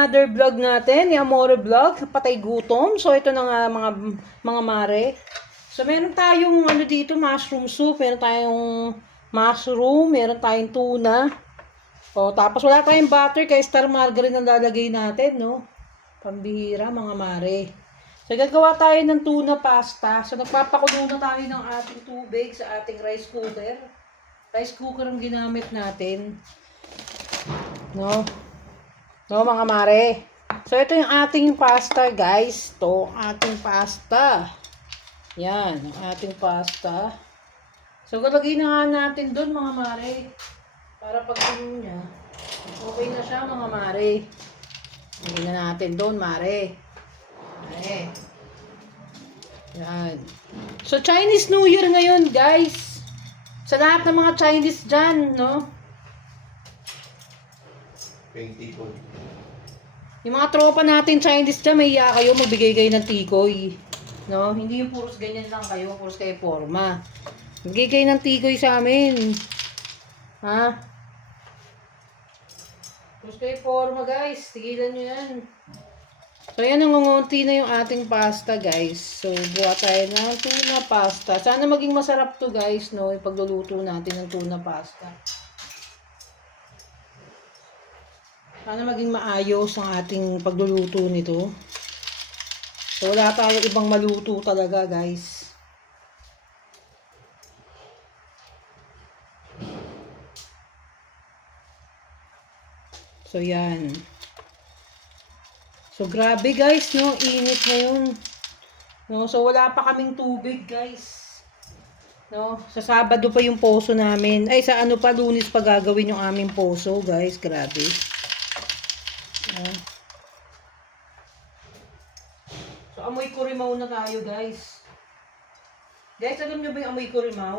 another vlog natin, yung Amore Vlog, Patay Gutom. So, ito na nga mga, mga mare. So, meron tayong ano dito, mushroom soup. Meron tayong mushroom, meron tayong tuna. O, tapos wala tayong butter, kaya star margarine ang lalagay natin, no? Pambihira, mga mare. So, gagawa tayo ng tuna pasta. So, nagpapakulo na tayo ng ating tubig sa ating rice cooker. Rice cooker ang ginamit natin. No? No, mga mare. So, ito yung ating pasta, guys. Ito, ating pasta. Yan, ang ating pasta. So, galagay na nga natin doon, mga mare. Para pag ano niya, okay na siya, mga mare. Lagay na natin doon, mare. Mare. Yan. So, Chinese New Year ngayon, guys. Sa lahat ng mga Chinese dyan, no? Tikoy. Yung mga tropa natin Chinese dyan, may iya kayo, magbigay kayo ng tikoy. No? Hindi yung puros ganyan lang kayo, puros kayo forma. Magbigay kayo ng tikoy sa amin. Ha? Puros kayo forma, guys. Tigilan nyo yan. So, yan, nangungunti na yung ating pasta, guys. So, buha tayo ng tuna pasta. Sana maging masarap to, guys, no? Ipagluluto natin ng tuna pasta. Sana maging maayos ang ating pagluluto nito. So, wala tayong ibang maluto talaga, guys. So, yan. So, grabe, guys, no? Init ngayon. No? So, wala pa kaming tubig, guys. No? Sa Sabado pa yung poso namin. Ay, sa ano pa, lunis pa gagawin yung aming poso, guys. Grabe. So, amoy kurimaw na tayo, guys. Guys, alam nyo ba yung amoy kurimaw?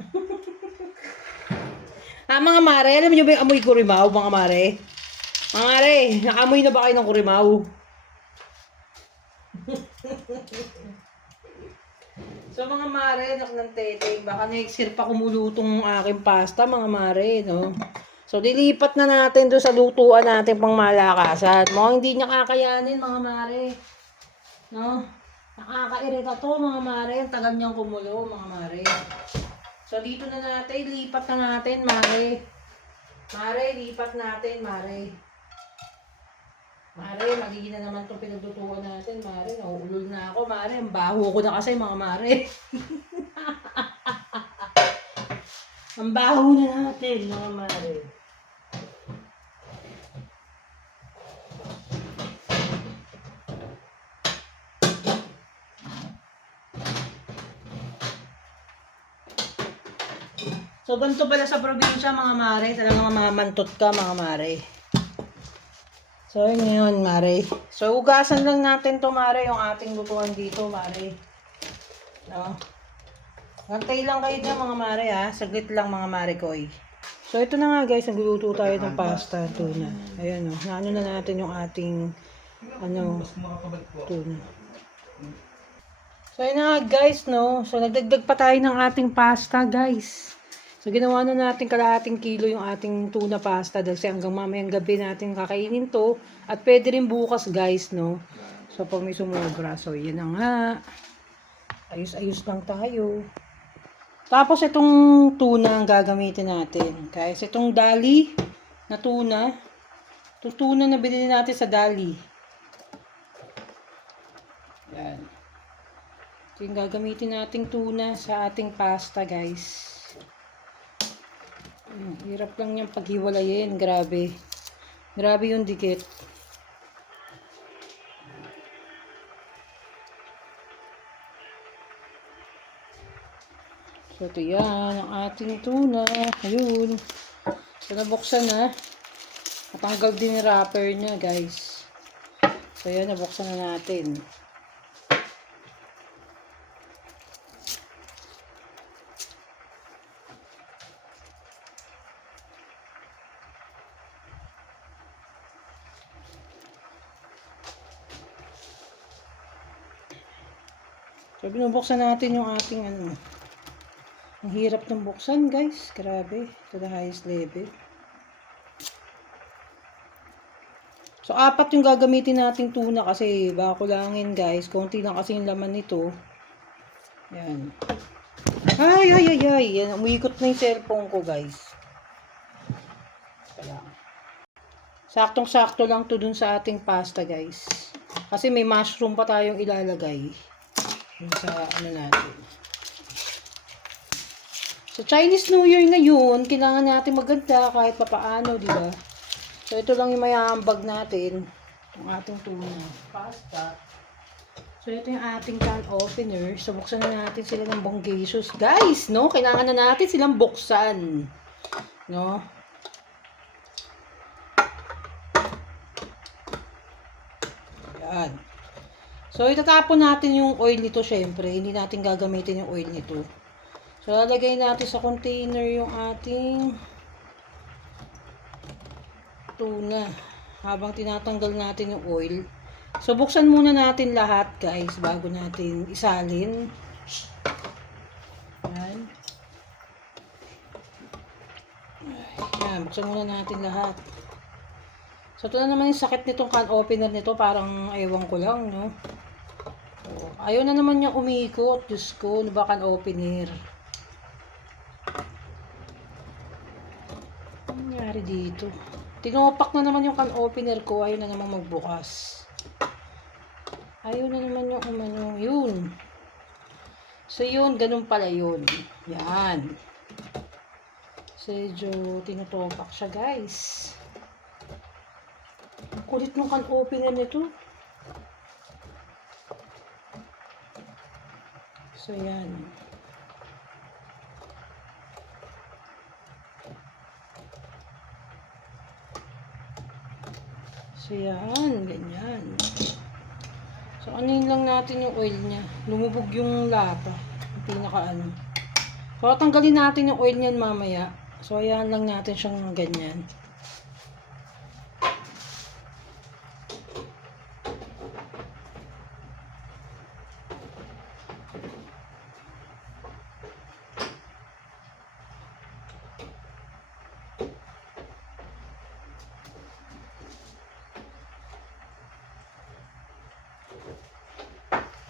ah, mga mare, alam nyo ba yung amoy kurimaw, mga mare? Mga mare, nakamoy na ba kayo ng kurimaw? so, mga mare, nak ng tete, baka next year pa kumulutong aking pasta, mga mare, no? So, dilipat na natin doon sa lutuan natin pang malakasan. Mukhang hindi niya kakayanin, mga mare. No? Nakakairita to, mga mare. Ang tagal niyang kumulo, mga mare. So, dito na natin. Lipat na natin, mare. Mare, lipat natin, mare. Mare, magiging na naman itong pinaglutuan natin, mare. Nauulol na ako, mare. Ang baho ko na kasi, mga mare. Ang baho na natin, mga mare. So, ganito pala sa probinsya, mga mare. Talagang mamamantot ka, mga mare. So, yun ngayon, mare. So, ugasan lang natin to mare, yung ating lutuan dito, mare. No? Hantay lang kayo dyan, mga mare, ha? Saglit lang, mga mare ko, eh. So, ito na nga, guys. Nagluluto tayo ng pasta, tuna. Ayan, o. Naano na natin yung ating, ano, tuna. So, yun na nga, guys, no? So, nagdagdag pa tayo ng ating pasta, guys. So, ginawa na natin kalahating kilo yung ating tuna pasta dahil hanggang mamayang gabi natin kakainin to. At pwede rin bukas, guys, no? So, pag may sumobra. So, yan na nga. Ayos-ayos lang tayo. Tapos, itong tuna ang gagamitin natin. Guys, itong dali na tuna. Itong tuna na binili natin sa dali. Yan. Ito yung gagamitin nating tuna sa ating pasta, guys. Hmm, hirap lang niyang paghiwalayin. Grabe. Grabe yung dikit. So, ito yan. Ang ating tuna. Ayun. So, nabuksan na. Natanggal din yung wrapper niya, guys. So, yan. Nabuksan na natin. Binubuksan natin yung ating ano. Ang hirap ng buksan, guys. Grabe. To the highest level. So, apat yung gagamitin nating tuna kasi bakulangin guys. Konti lang kasi yung laman nito. Yan. Ay, ay, ay, ay. Yan, umikot na yung cellphone ko guys. Kaya. Saktong-sakto lang to dun sa ating pasta guys. Kasi may mushroom pa tayong ilalagay. Dun sa ano natin. So, Chinese New Year ngayon, kailangan natin maganda kahit papaano, di ba? So, ito lang yung mayambag natin. Yung ating tuna. Pasta. So, ito yung ating can opener. So, buksan na natin sila ng bonggacious. Guys, no? Kailangan na natin silang buksan. No? Yan. So, itatapon natin yung oil nito, syempre. Hindi natin gagamitin yung oil nito. So, lalagay natin sa container yung ating tuna. Habang tinatanggal natin yung oil. So, buksan muna natin lahat, guys, bago natin isalin. Yan. Yan, buksan muna natin lahat. So, ito na naman yung sakit nitong can opener nito. Parang ewan ko lang, no? Ayaw na naman niya umikot. Diyos ko, ano ba can opener? Ano nangyari dito? Tinopak na naman yung can opener ko. Ayaw na naman magbukas. Ayaw na naman yung umano. Yun. So, yun. Ganun pala yun. Yan. So, medyo tinutopak siya, guys. Kulit nung can opener nito. So, yan. So, yan. Ganyan. So, anin lang natin yung oil niya. Lumubog yung lata. Yung pinaka ano. So, tanggalin natin yung oil niyan mamaya. So, ayan lang natin siyang ganyan.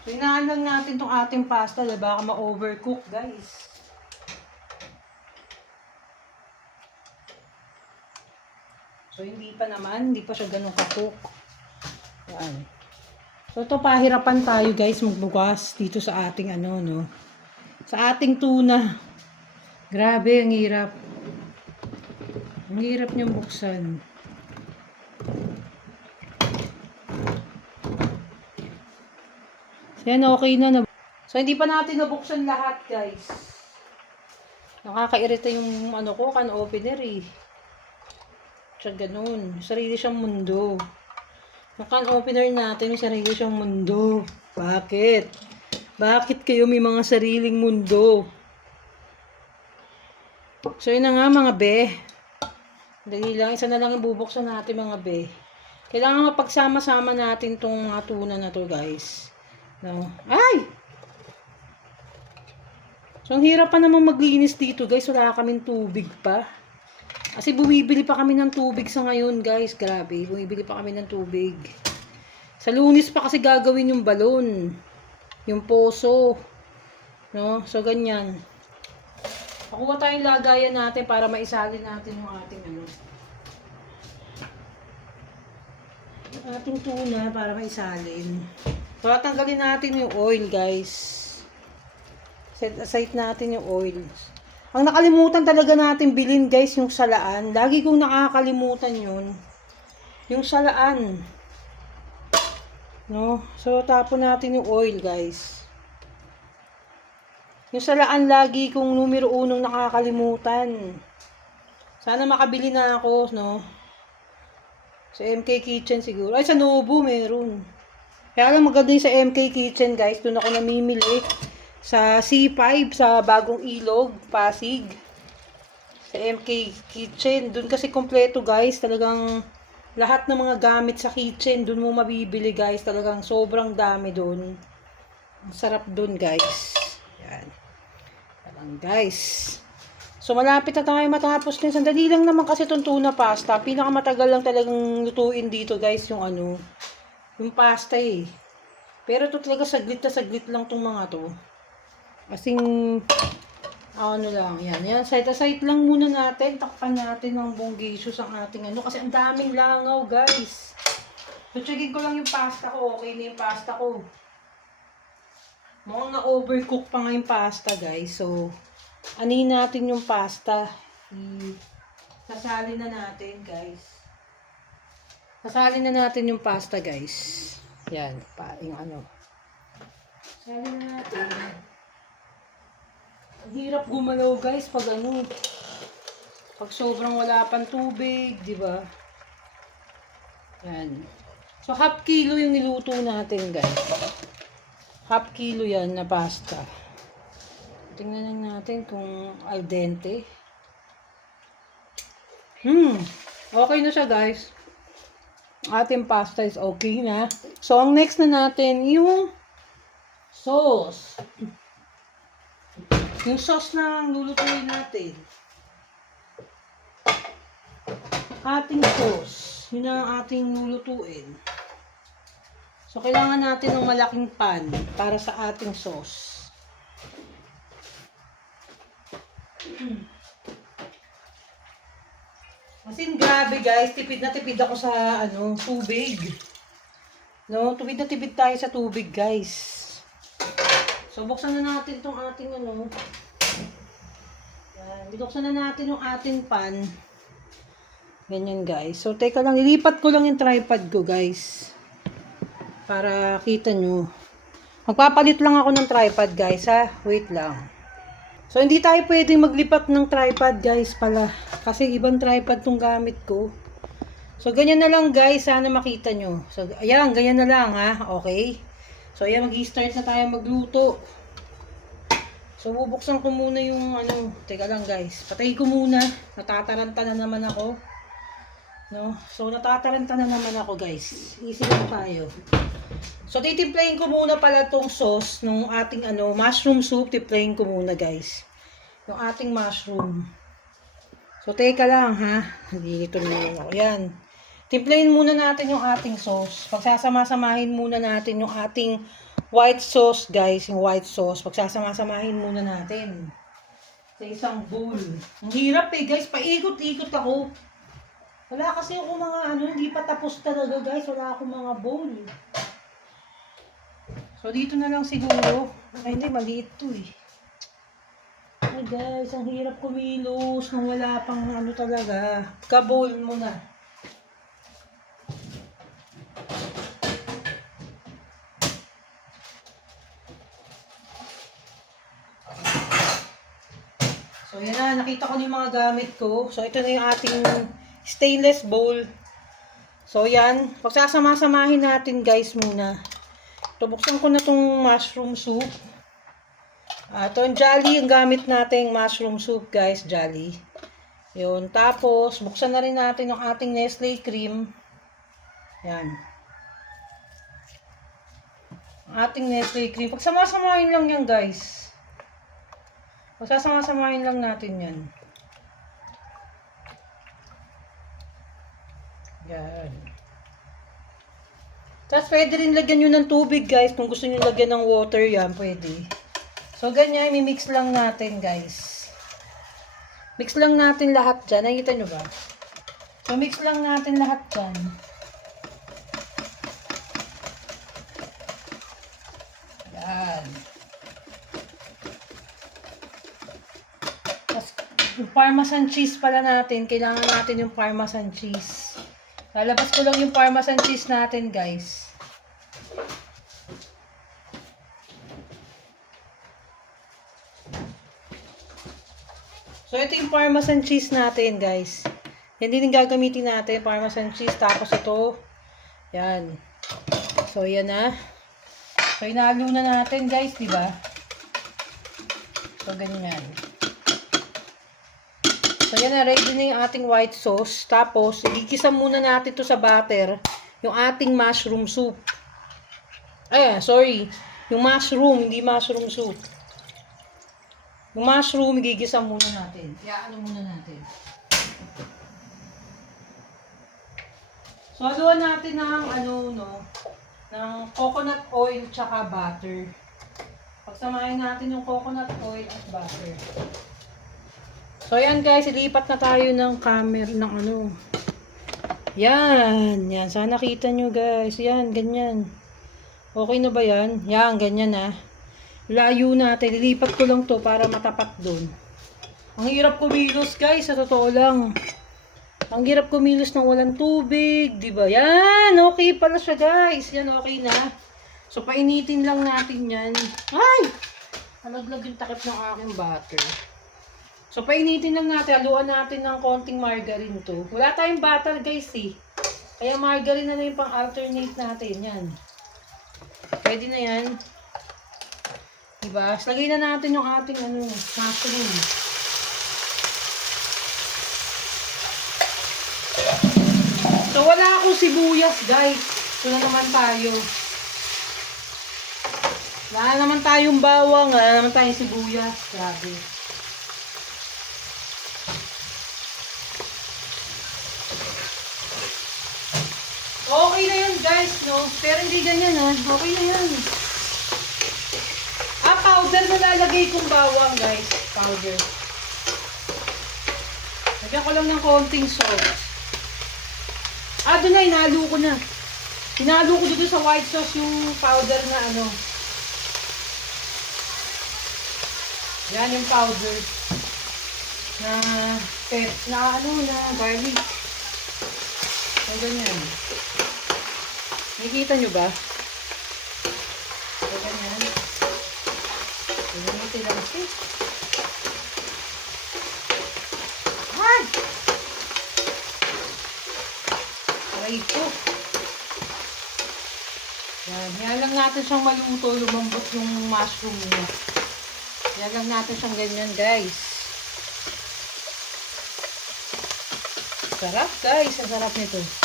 So, inaan tong ating pasta. Diba? Baka ma-overcook, guys. So, hindi pa naman. Hindi pa siya ganun ka-cook. Yan. So, ito pahirapan tayo, guys, magbukas dito sa ating ano, no? Sa ating tuna. Grabe, ang hirap. Ang hirap niyang buksan. Yan, okay na. So, hindi pa natin nabuksan lahat, guys. Nakakairita yung ano ko, can opener eh. Siya ganun. Sarili siyang mundo. Yung can opener natin, sarili siyang mundo. Bakit? Bakit kayo may mga sariling mundo? So, yun na nga mga be. Dali lang, isa na lang ang bubuksan natin mga be. Kailangan mapagsama-sama natin tong mga tuna na to guys. No? Ay! So, ang hirap pa naman maglinis dito, guys. Wala kaming tubig pa. Kasi bumibili pa kami ng tubig sa ngayon, guys. Grabe. Bumibili pa kami ng tubig. Sa lunis pa kasi gagawin yung balon. Yung poso. No? So, ganyan. Pakuha tayong lagayan natin para maisalin natin yung ating ano. Ating tuna para maisalin. So, tanggalin natin yung oil, guys. Set aside natin yung oil. Ang nakalimutan talaga natin bilhin, guys, yung salaan. Lagi kong nakakalimutan yun. Yung salaan. No? So, tapon natin yung oil, guys. Yung salaan lagi kong numero unong nakakalimutan. Sana makabili na ako, no? Sa MK Kitchen siguro. Ay, sa Nobu meron. Kaya lang maganda yung sa MK Kitchen, guys. Doon ako namimili. Sa C5, sa Bagong Ilog, Pasig. Sa MK Kitchen. Doon kasi kompleto, guys. Talagang lahat ng mga gamit sa kitchen, doon mo mabibili, guys. Talagang sobrang dami doon. Sarap doon, guys. Yan. Yan, guys. So, So, malapit na tayo matapos din. Sandali lang naman kasi itong tuna pasta. Pinakamatagal lang talagang lutuin dito, guys, yung ano, yung pasta eh. Pero ito talaga saglit na saglit lang tong mga to. Kasing, ano lang, yan. Yan, side aside lang muna natin. Takpan natin ng buong gisus ang ating ano. Kasi ang daming langaw, guys. So, checkin ko lang yung pasta ko. Okay na yung pasta ko. Mukhang na-overcook pa nga yung pasta, guys. So, anin natin yung pasta. I sasali na natin, guys. Sasali na natin yung pasta, guys. Yan, pa, yung ano. Sasali na natin. Hirap gumalaw, guys, pag ano. Pag sobrang wala pang tubig, di ba? Yan. So, half kilo yung niluto natin, guys. Half kilo yan na pasta. Tingnan lang natin kung al dente. Hmm. Okay na siya, guys. Ating pasta is okay na. So, ang next na natin, yung sauce. Yung sauce na lulutuin natin. Ating sauce. Yun ang ating lulutuin. So, kailangan natin ng malaking pan para sa ating sauce. Kasi grabe guys, tipid na tipid ako sa ano, tubig. No, tubig na tipid tayo sa tubig guys. So, buksan na natin tong ating ano. Yan, binuksan na natin yung ating pan. Ganyan guys. So, teka lang, ilipat ko lang yung tripod ko guys. Para kita nyo. Magpapalit lang ako ng tripod guys ha. Wait lang. So, hindi tayo pwedeng maglipat ng tripod guys pala. Kasi ibang tripod tong gamit ko. So, ganyan na lang guys. Sana makita nyo. So, ayan, ganyan na lang ha. Okay. So, ayan, mag-start na tayo magluto. So, bubuksan ko muna yung ano. Teka lang guys. Patay ko muna. Natataranta na naman ako. No? So, natataranta na naman ako guys. Easy lang tayo. So, titimplahin ko muna pala tong sauce nung ating ano, mushroom soup. Timplahin ko muna, guys. Yung ating mushroom. So, teka lang, ha? Dito na ako. Yan. Timplahin muna natin yung ating sauce. Pagsasama-samahin muna natin yung ating white sauce, guys. Yung white sauce. Pagsasama-samahin muna natin. Sa isang bowl. Ang hirap eh, guys. Paikot-ikot ako. Wala kasi ako mga ano, hindi pa tapos talaga, guys. Wala akong mga bowl. So, dito na lang siguro. Ay, hindi, maliit to eh. Ay, guys, ang hirap kumilos nung wala pang ano talaga. Kabowl mo na. So, yan na. Nakita ko yung mga gamit ko. So, ito na yung ating stainless bowl. So, yan. Pagsasama-samahin natin, guys, muna. Ito, ko na tong mushroom soup. Ah, ito ang Jolly ang gamit nating mushroom soup, guys. Jolly. Yun. Tapos, buksan na rin natin yung ating Nestle cream. Yan. Ating Nestle cream. Pagsama-samahin lang yan, guys. Pagsasama-samahin lang natin yan. Yan. Tapos pwede rin lagyan nyo ng tubig guys. Kung gusto nyo lagyan ng water yan, pwede. So ganyan, mix lang natin guys. Mix lang natin lahat dyan. Nakikita nyo ba? So mix lang natin lahat dyan. Yan. Tapos yung parmesan cheese pala natin. Kailangan natin yung parmesan cheese. Lalabas ko lang yung parmesan cheese natin, guys. So, ito yung parmesan cheese natin, guys. Yan din yung gagamitin natin, parmesan cheese. Tapos ito, yan. So, yan na. So, inalo na natin, guys, di ba? So, ganyan. Yan na. Ready na yung ating white sauce. Tapos, igigisa muna natin to sa butter. Yung ating mushroom soup. Ay, sorry. Yung mushroom, hindi mushroom soup. Yung mushroom, gigisa muna natin. Kaya ano muna natin. So, natin ng ano, no, ng coconut oil tsaka butter. Pagsamahin natin yung coconut oil at butter. So, ayan guys, ilipat na tayo ng camera ng ano. Yan, yan. Sana kita nyo guys. Yan, ganyan. Okay na ba yan? Yan, ganyan ah. Layo natin. Lilipat ko lang to para matapat doon. Ang hirap kumilos guys, sa totoo lang. Ang hirap kumilos ng walang tubig, di ba? Yan, okay pala siya guys. Yan, okay na. So, painitin lang natin yan. Ay! Nalaglag yung takip ng aking butter. So, painitin lang natin. Haluan natin ng konting margarine to. Wala tayong butter guys eh. Kaya margarine na lang yung pang-alternate natin. Yan. Pwede na yan. Diba? Lagay na natin yung ating ano, mushroom. So, wala akong sibuyas, guys. Ito na naman tayo. Wala na naman tayong bawang. Wala na naman tayong sibuyas. Grabe. Okay na yun, guys, no? Pero hindi ganyan, ha? Okay na yun. Ah, powder na lalagay kong bawang, guys. Powder. Lagyan ko lang ng konting salt. Ah, doon na, inalo ko na. Inalo ko dito sa white sauce yung powder na ano. Yan yung powder. Na pep, na ano, na garlic. So, ganyan. Nakikita nyo ba? So, ganyan. Gamitin lang siya. Ay! Aray ko. Yan. Yan lang natin siyang maluto. Lumambot yung mushroom niya. Yan lang natin siyang ganyan, guys. Sarap, guys. Ang sarap nito.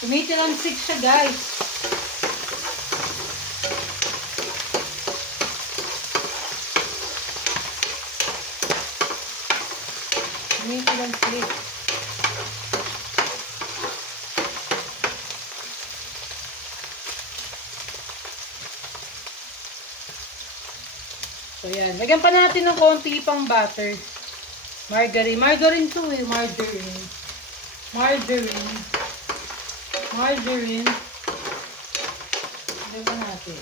Tumitilang six siya, guys. Tumitilang six. So, yan. Lagyan pa natin ng konti pang butter. Margarine. Margarine to eh. Margarine. Margarine. Margarine. Lagyan natin.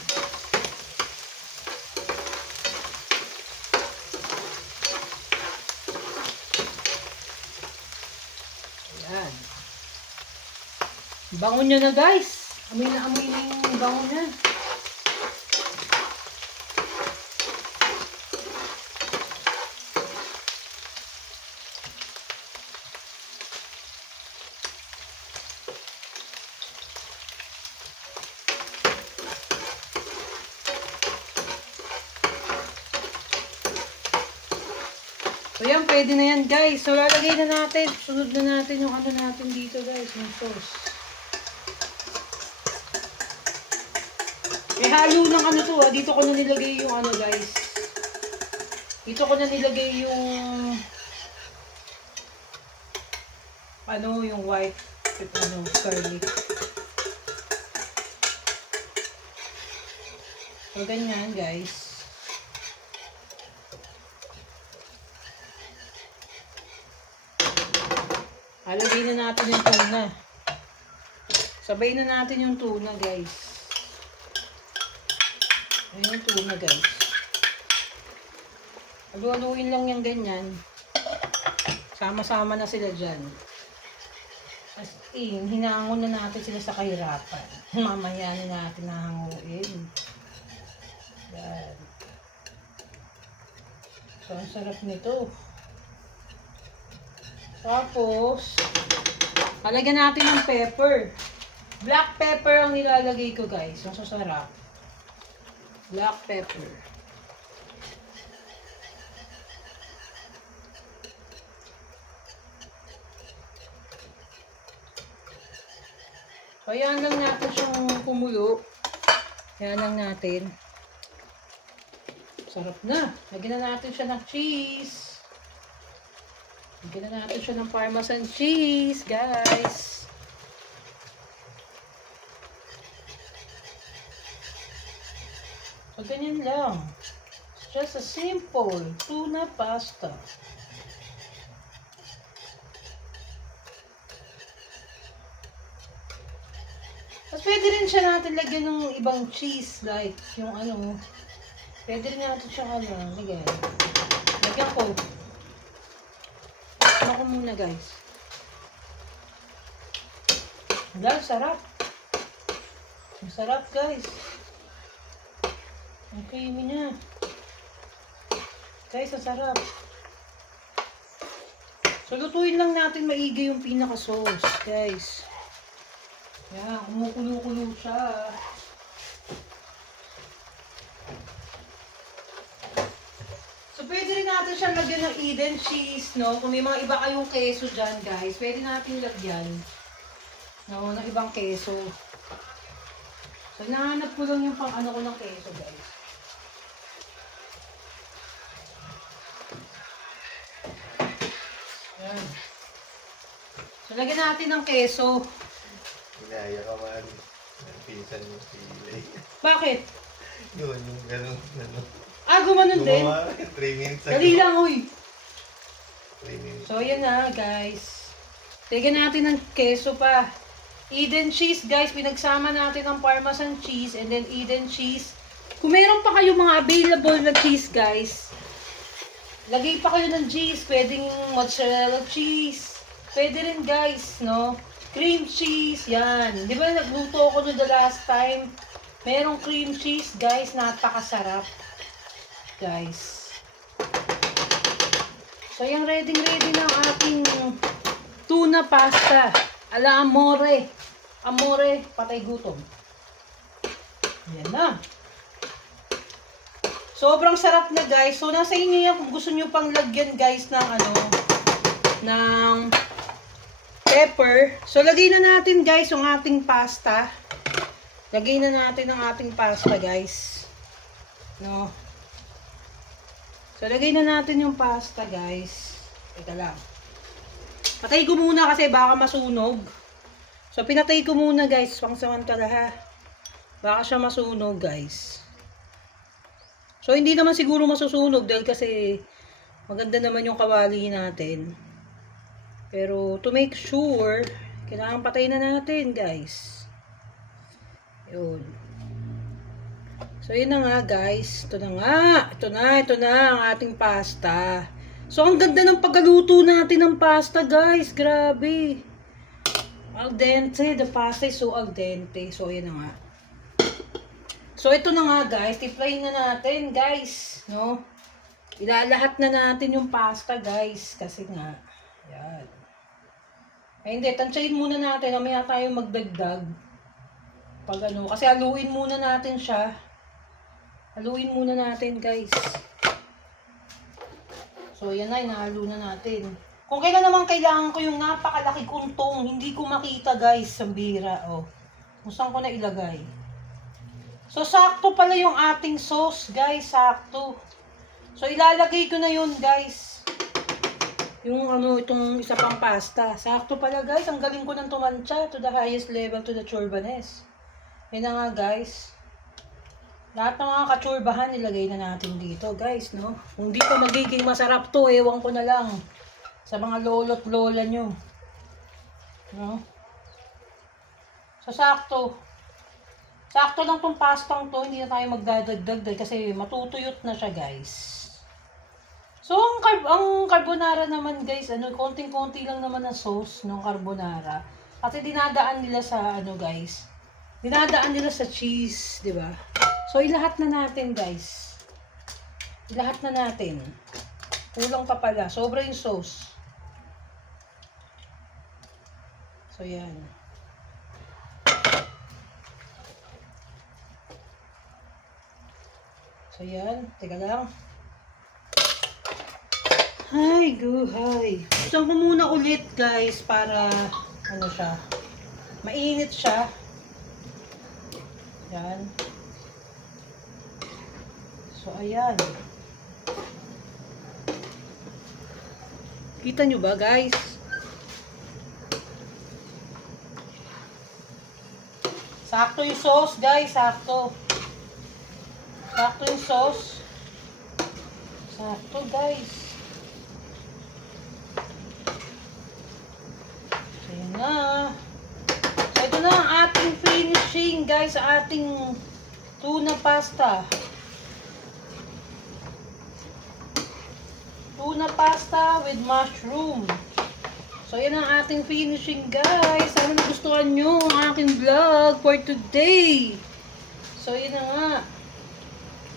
Ayan. Bango nyo na guys. Amoy na amoy na yung bango niya. So yan, pwede na yan guys. So lalagay na natin, sunod na natin yung ano natin dito guys, yung sauce. Eh halo ng ano to ah, dito ko na nilagay yung ano guys. Dito ko na nilagay yung ano, yung white ano, garlic. So ganyan guys. Halagay na natin yung tuna. Sabay na natin yung tuna, guys. Ayan yung tuna, guys. Haluin lang yung ganyan. Sama-sama na sila dyan. As in, hinangon na natin sila sa kahirapan. Mamaya na natin nahanguin. Yan. So, ang sarap nito. Tapos, halagyan natin ng pepper. Black pepper ang nilalagay ko guys. Yung sasarap. Black pepper. So, yan lang natin siyang kumulo. Yan lang natin. Sarap na. Lagyan na natin siya ng cheese. Lagyan na natin siya ng parmesan cheese, guys. So, ganyan lang. Just a simple tuna pasta. Tapos pwede rin siya natin lagyan ng ibang cheese like yung ano. Pwede rin natin siya ano, lagyan. Lagyan ko. Ko muna guys. Wala, sarap. Ang sarap guys. Ang creamy niya. Guys, sarap. So, lutuin lang natin maigi yung pinaka-sauce, guys. Yan, kumukulo-kulo siya. So, siyang lagyan ng Eden cheese, no? Kung may mga iba kayong keso dyan, guys, pwede natin lagyan. No, ng ibang keso. So, nahanap ko lang yung pang ano ko ng keso, guys. Yan. So, lagyan natin ng keso. Inaya ka man. Pinsan mo si Lay. Bakit? Yun, yung gano'n, gano'n. Ah, gumanon din. Gumawa, 3 minutes ago. Dali lang, uy. 3 minutes. So, yan na, guys. Lagyan natin ng keso pa. Eden cheese, guys. Pinagsama natin ng parmesan cheese and then Eden cheese. Kung meron pa kayo mga available na cheese, guys, lagay pa kayo ng cheese. Pwedeng mozzarella cheese. Pwede rin, guys, no? Cream cheese, yan. Di ba nagluto ako no the last time? Merong cream cheese, guys. Napakasarap. Guys. So, yung ready-ready ng ating tuna pasta. Ala amore. Amore, patay gutom. Yan na. Sobrang sarap na guys. So, nasa inyo yan kung gusto nyo pang lagyan guys ng ano, ng pepper. So, lagay na natin guys yung ating pasta. Lagay na natin ang ating pasta guys. No. So, lagay na natin yung pasta, guys. Teka lang. Patay ko muna kasi baka masunog. So, pinatay ko muna, guys. Pang samantala, ha. Baka siya masunog, guys. So, hindi naman siguro masusunog dahil kasi maganda naman yung kawali natin. Pero, to make sure, kailangan patay na natin, guys. Yun. So, yun na nga guys. Ito na nga. Ito na, ito na ang ating pasta. So, ang ganda ng pagkaluto natin ng pasta guys. Grabe. Al dente. The pasta is so al dente. So, yun na nga. So, ito na nga guys. Tiplayin na natin guys. No? Ilalahat na natin yung pasta guys. Kasi nga. Yan. Ay, hindi. Tansyahin muna natin. Mamaya tayo magdagdag. Pag ano. Kasi aluin muna natin siya. Haluin muna natin, guys. So, yan na, inahalo na natin. Kung kailan naman kailangan ko yung napakalaki kong tong, hindi ko makita, guys, sa bira, oh. Kung saan ko na ilagay. So, sakto pala yung ating sauce, guys, sakto. So, ilalagay ko na yun, guys. Yung ano, itong isa pang pasta. Sakto pala, guys. Ang galing ko ng tumantsa to the highest level to the chorbanes. Yan na nga, guys. Lahat ng mga katsurbahan nilagay na natin dito, guys, no? Kung di pa magiging masarap to, ewan ko na lang. Sa mga lolo't lola nyo. No? So, sakto. Sakto lang tong pastang to, hindi na tayo magdadagdag kasi matutuyot na siya, guys. So, ang, carb ang carbonara naman, guys, ano, konting-konti lang naman ang sauce ng carbonara. Kasi dinadaan nila sa, ano, guys, dinadaan nila sa cheese, di ba? So, ilahat na natin, guys. Ilahat na natin. Kulang pa pala. Sobra yung sauce. So, yan. So, yan. Teka lang. Hi, guhay. Gusto ko muna ulit, guys, para, ano siya, mainit siya. Yan. So, ayan. Kita nyo ba, guys? Sakto yung sauce, guys. Sakto. Sakto yung sauce. Sakto, guys. So, yun na. So, ito na ang ating finishing, guys, ating tuna pasta. Tuna pasta with mushroom. So, yan ang ating finishing, guys. Sana nagustuhan nyo ang aking vlog for today. So, yun na nga.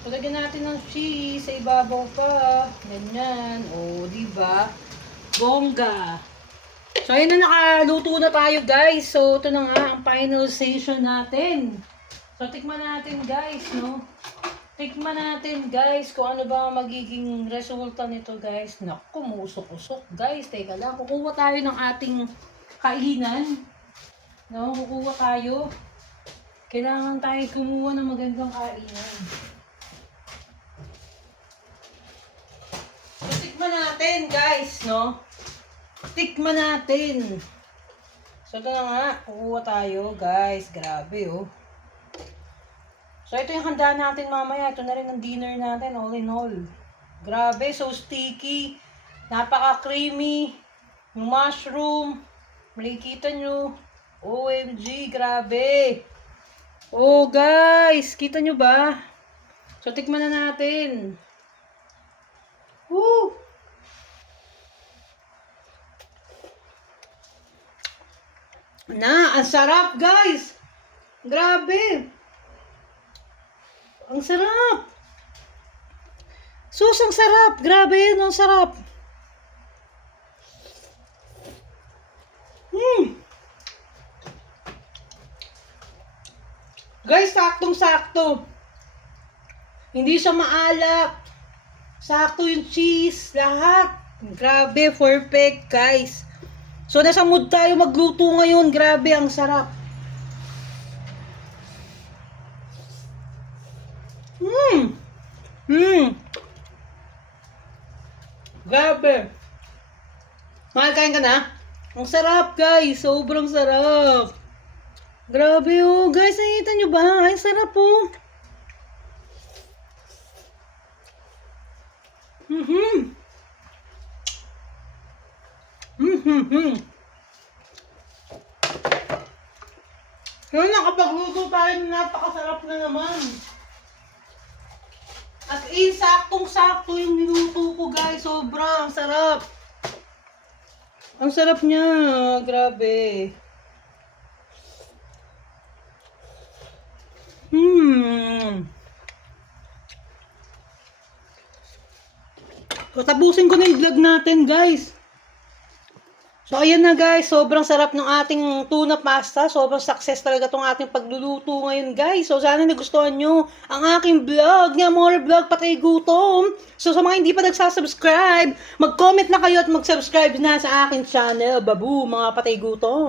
Palagyan natin ng cheese sa ibabaw pa. Ganyan. O, di ba? Bongga. So, ayun na nakaluto na tayo, guys. So, ito na nga ang final station natin. So, tikman natin, guys, no? Tikman natin, guys, kung ano ba magiging resulta nito, guys. Naku, musok-usok, guys. Teka lang, kukuha tayo ng ating kainan. No, kukuha tayo. Kailangan tayo kumuha ng magandang kainan. So, tikman natin, guys, no? Tikman natin. So, ito na nga. Kukuha tayo, guys. Grabe, oh. So, ito yung handa natin mamaya. Ito na rin ang dinner natin, all in all. Grabe, so sticky. Napaka-creamy. Yung mushroom. Makikita nyo. OMG, grabe. Oh, guys. Kita nyo ba? So, tikman na natin. Woo! Na, ang sarap, guys. Grabe. Ang sarap. Sus, ang sarap. Grabe yun, ang sarap. Hmm. Guys, saktong-sakto. Hindi siya maalak. Sakto yung cheese, lahat. Grabe, perfect, guys. So, nasa mood tayo magluto ngayon. Grabe, ang sarap. Hmm. Hmm. Grabe. Makakain ka na? Ang sarap, guys. Sobrang sarap. Grabe, oh. Guys, nakikita nyo ba? Ay, sarap, oh. Mm-hmm. Mm-hmm. Kaya nakapagluto tayo, napakasarap na naman. In, saktong-sakto yung niluto ko, guys. Sobrang sarap. Ang sarap niya. Grabe. Hmm. So, tapusin ko na yung vlog natin, guys. So, ayan na guys. Sobrang sarap ng ating tuna pasta. Sobrang success talaga tong ating pagluluto ngayon, guys. So, sana nagustuhan nyo ang aking vlog. Nga, more vlog, patay gutom. So, sa mga hindi pa nagsasubscribe, mag-comment na kayo at mag-subscribe na sa aking channel. Babu, mga patay gutom.